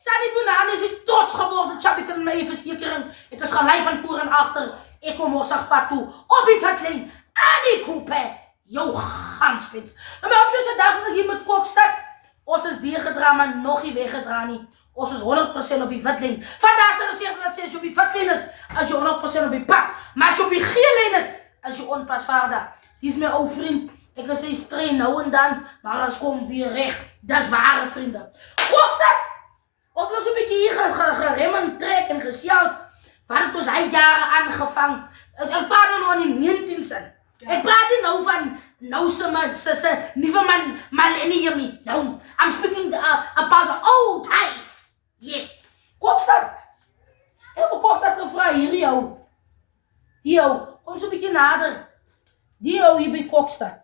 Sunny Banana is die trots geworden, Chubby kan my versekering. Ek is gelei van voor en agter. Ek kom Mossagpad toe, op die vetlyn, aan die koepe, jou ganspits. Nou my optjes, daar sit ek hier met Kokstad. Ons is deurgedra, maar nog nie weggedra nie. Ons is 100% op die witlyn. Vandaar se gesegde wat sê, as jy op die witlyn is, as jy 100% op die pad. Maar as jy op die geel lyn is, as jy onpadvaardig. Die is my ou vriend. Ek is sy strein nou en dan, maar as kom weer reg. Dis ware vriende. Kokstad! Ons was 'n bietjie hier gerem en trek en gesels. Wat het ons hy jare aangevang? Ek praat nou aan die 19s. Ek praat nie nou van nou se nuwe millennium nie. No, I'm speaking about the old times. Yes. Kokstad. Ek het Kokstad gevra hier jou. Die jou, kom so 'n bietjie nader. Die jou hier by Kokstad.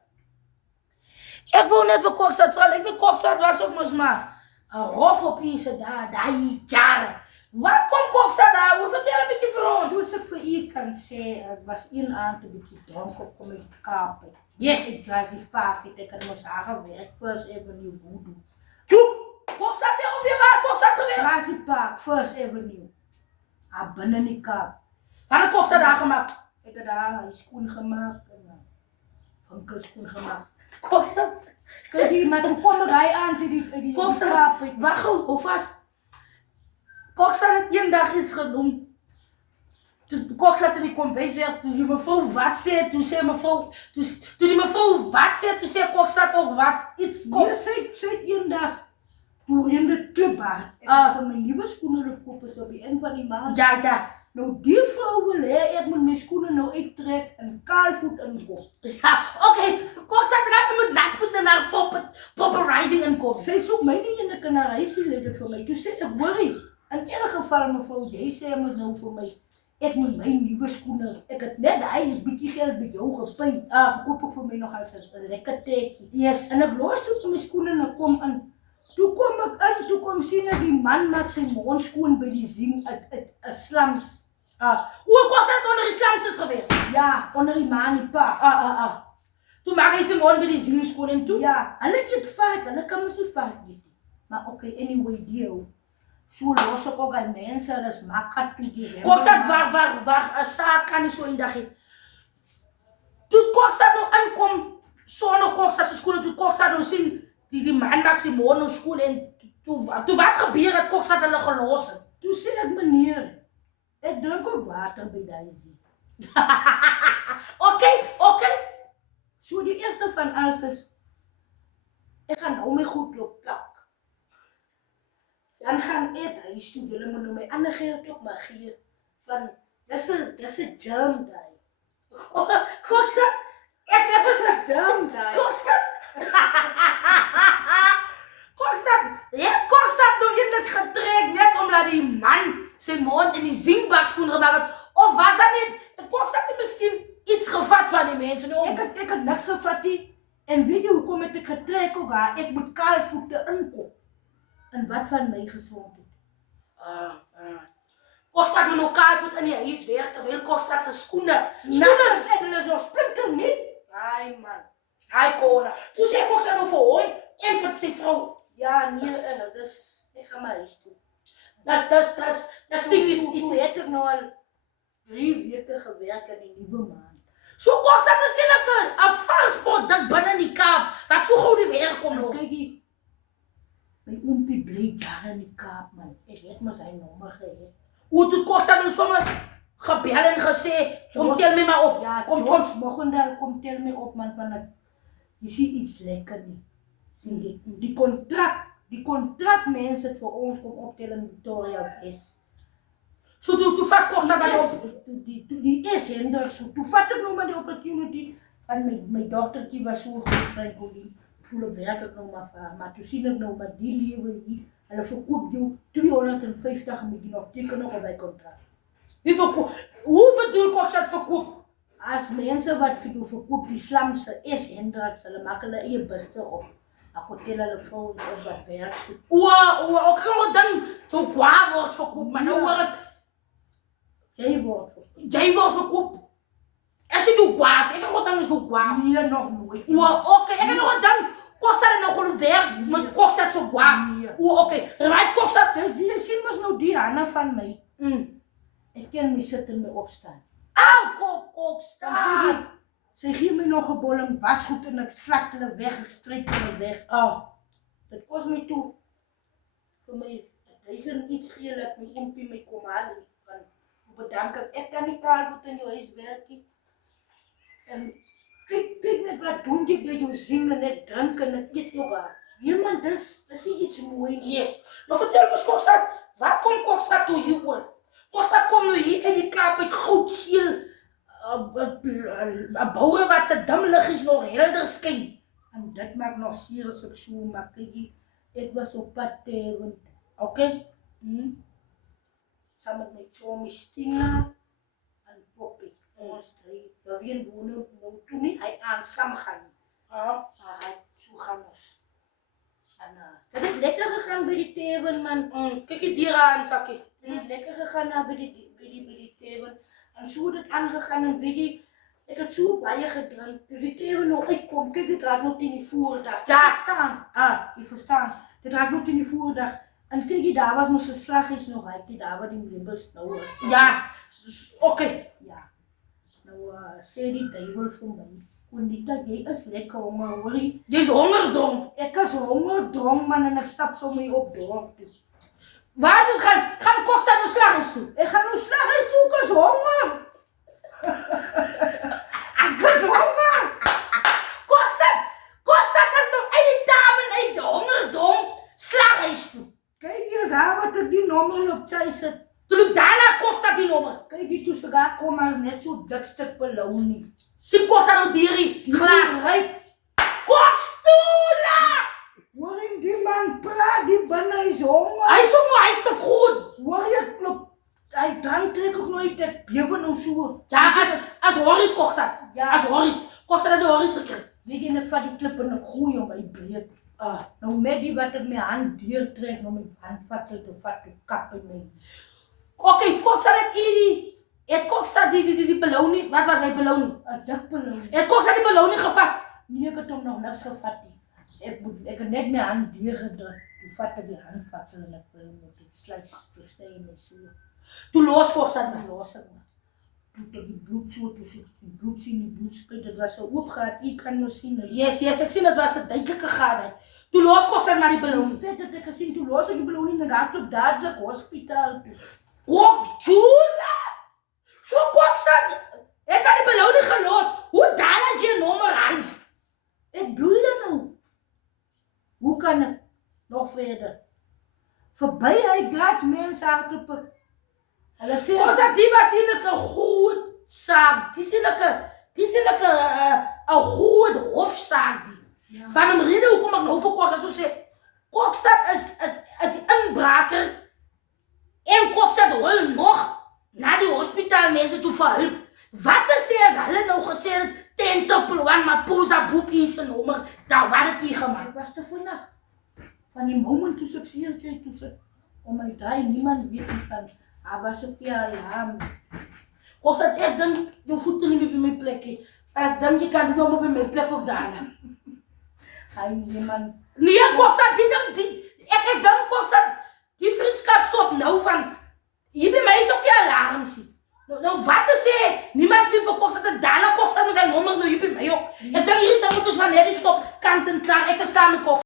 Ek wou net vir Kokstad vra, ek met Kokstad was ook mos maar 'n rof op hier se daai jare. Wat kom Kokstad daar? Hoe vertel 'n bietjie vir ons? Soos ek vir u kan sê, ek was een aand 'n bietjie dronk op kom uit Kaap. Yes. Ek was die party, ek het mos haar gewerk, First Avenue Voodoo. Toe, Kokstad sê ongeveer waar Kokstad gewees? Grassy Park, First Avenue. Binne in die Kaap. Wat het Kokstad daar gemaak? Ek het daar 'n skoen gemaak en van skoen gemaak. Kokstad. Kyk die maar hoe kom hy aan te die Kokstad, Kaap? wag gou, hou vas. Kokstad het eendag iets genoem. Toe Kokstad in die kombuis werk, toe die mevrou wat sê, toe sê mevrou, toe die mevrou wat sê, toe sê Kokstad ook wat iets kom. Nee, sy het eendag toe in die clubbar. Ek het vir my nuwe skoene gekoop op die een van die maand. Ja. Nou die vrou wil hê ek moet my skoene nou uittrek en kaalvoet inkom. Ja, okay. Kokstad gaan met natvoete naar popperizing inkom. Sy soek my nie en ek kan haar huisie lê dit vir my. Toe sê ek, hoorie, in enige geval mevrou, jy sê mos nou vir my, ek moet my nuwe skoene. Ek het net daai bietjie geld by jou gepay. Koop ek vir my nog as 'n lekker tekkie. Yes. En ek los toe my skoene en ek kom in. Toe kom ek in, toe kom sien ek die man maak sy mond skoon by die zing uit 'n slums. Hoe Kokstad onder die slums gewees? Ja, onder die manie pa. Toe maak hy sy mond by die zingskoon en toe? Ja, hulle eet vark, hulle kan mos nie vark eet nie. Maar okay, anyway, deal. So los ek ook aan mense, hulle is makka toe die Kokstad, wag, 'n saak kan nie so eendag hê. Toe Kokstad nou inkom, sonder Kokstad se skoene, toe Kokstad nou sien, die man maak sy mond nou skoon en toe wat gebeur het Kokstad hulle gelos het? Toe sê ek, meneer, ek drink ook water by daai zee. Okay. So die eerste van alles is, ek gaan nou my goed loop plak. Dan gaan ek huis toe, julle moet nou my ander geld ook maar gee, van, dis 'n germ daai. Kokstad, ek het Dis 'n germ daai. Kokstad, Kokstad nou eintlik getrek net omdat die man sy mond in die zingbakskoen gemaak het, of was dat net, het Kokstad nie miskien iets gevat van die mense nou? Ek het niks gevat nie, en weet jy hoekom het ek getrek ook haar, ek moet kaalvoete inkom. En wat van my gesondheid? Kokstad moet nou kaalvoet in die huis werk, terwyl Kokstad se skoene Skoene, hulle is nog splinter nie. Ai man. Hy kona. Toe sê Kokstad nou vir hom en vir sy vrou. Ja, nee, ek gaan my huis toe. Das ding is Toe iets. het ek nou al 3 weke gewerk in die nuwe maand. So Kokstad is eintlik 'n vars produk binne in die Kaap, wat so gou die werk kom los. Kykie, my oompie bly jare in die Kaap, man. Ek het mos sy nommer gehad. Hoe toe Kokstad nou sommer gebel en gesê, kom tel my maar op. Ja, Kom. George Mogendal, kom tel my op, man, van ek, jy sien iets lekker nie. Sien jy, die kontrak mense het vir ons kom optel in Victoria West. So toe vat Kokstad dan op. Die is hinder, so toe vat ek nou maar die opportunity, en my dogtertjie was so goed, Frankolien, voel ek werk ek nou maar vir haar, maar toe sien ek nou maar die lewe hier, hulle verkoop jou 250 en jy nog teken nog op my kontrak. Wie verkoop? Hoe bedoel Kokstad verkoop? As mense wat vir jou verkoop, die slamse is hinders, hulle maak hulle eie buste op. Ek hotel hulle vrouens op wat werk soek. Ook kan dan so kwaad word verkoop, maar nou word Jy word verkoop. jy word verkoop. As jy doe kwaad, ek kan dan is doe kwaad. Nee, nog nooit. Okay, ek kan nog dan Kokstad nou gewoon werk met Kokstad so kwaad. Nee. Okay, right Kokstad? Dis die Dana van my. Mm. Ek ken my sit en my opstaan. Kok, Dan staan. sy gee my nog 'n bolling wasgoed en ek slak hulle weg, ek stryk hulle weg. Dit kos my toe vir my 1000 iets gee dat my oompie my kom haal en van bedank ek kan nie kaal in jou huis werk nie. En kyk net wat doen jy by jou sien en ek drink en ek eet jou waar. Nee man, dis nie iets mooi nie. Yes. Nou vertel vir Kokstad, wat kom Kokstad toe hier oor? Kokstad kom nou hier in die Kaap uit goudgeel, 'n boure wat se dimliggies nog helder skyn. En dit maak nog seer as ek so maak. Kykie, ek was op pad want Okay? saam met my chomie Stina en Poppy. Ons drie, Beween woon nou toe nie, hy aan saam gaan. Hy so gaan ons. En dit het lekker gegaan by die table man. Kyk die diere aan, Sakkie. Dit het lekker gegaan daar by die table. En so het dit aangegaan en weet jy, ek het so baie gedrink. Dus die table nou uitkom, kyk dit raak nou teen die voordag. Ja. Jy verstaan. Dit raak nou teen die voordag. En kyk jy, daar was ons geslaggies nog uit, daar waar die meubels nou is. Ja, okay. Ja. Nou sê die duiwel vir my, Konita, jy is lekker honger, hoorie. Jy's hongerdronk. Ek is hongerdronk man en ek stap so my op dorp toe. Waar dus gaan Kokstad nou slaghuis toe? Ek gaan nou slaghuis toe, ek is honger. Ek is honger. Kokstad is nou uit die tafel uit die hongerdronk slaghuis toe. Kyk hier is haar wat ek die nommer op sy sit. Toe loop daarna Kokstad die nommer. Kyk hier toe sy daar kom maar net so dik stuk belounie. Sien Kokstad nou hierdie glas ryp. Kokstoela! Hoorie die man praat, die binne is honger. Hy sê nou hy's te goed. Hoor jy klop. Hy drank trek ook nooit, ek bewe nou so. Ja, as Horries Kokstad. Ja. As Horries. Kokstad het die Horries gekry. Weet jy, ek vat die klip en ek gooi hom, hy breek. Nou met die wat ek my hand deurtrek, nou my handvatsel te vat, die kap in my. Okay, Kokstad het Kokstad die belounie, wat was hy belounie? 'n Dik belounie. Het Kokstad die belounie gevat? Nee, ek het hom nog niks gevat nie. Ek het net my hand deurgedruk. Toe vat ek die handvatsel en ek wil hom op die sluis bestee my so. Toe los Kokstad my. Los ek maar. Toe ek die bloed so, toe ek die bloed sien, die bloedspruit, dit was 'n oop gat, jy kan nou sien. Yes, ek sien dit was 'n duidelike gaatheid. Toe los Kokstad maar die Hoe belounie. vet het ek gesien, toe los ek die belounie en ek hardloop dadelik hospitaal toe. Kokjula! So Kokstad het maar die belounie gelos. Hoe dan het jy 'n nommer half? Ek bloei dan nou. Hoe kan ek nog verder? Verby hy grats mense hardloop. Hulle sê Kokstad die was hier 'n goed saak. Dis 'n goed hofsaak die. Ja. Van 'n rede hoekom ek nou vir Kokstad so sê, Kokstad is die inbraker en Kokstad wil nog na die hospitaal mense toe vir hulp. Wat te sê as hulle nou gesê het 10-1 Mapusa boep in se nommer, dan wat het nie gemaak. Ek was te vinnig. Van die moment toe ek seer kry, toe sit om my draai, niemand weet nie van. Daar was ook die alarm. Kokstad, ek dink jou voete nie meer by my plek nie. Ek dink jy kan dit nou maar by my plek ook daarna. Hy niemand. Nee, Kokstad, ek dink Kokstad, die vriendskap stop nou van, hier by my is ook die alarm sien. Nou wat te sê, niemand sien vir Kokstad, en daarna Kokstad met sy nommer nou hier by my ook. Ek dink hierdie ding moet ons maar net stop, kant en klaar, ek is daar met Kokstad.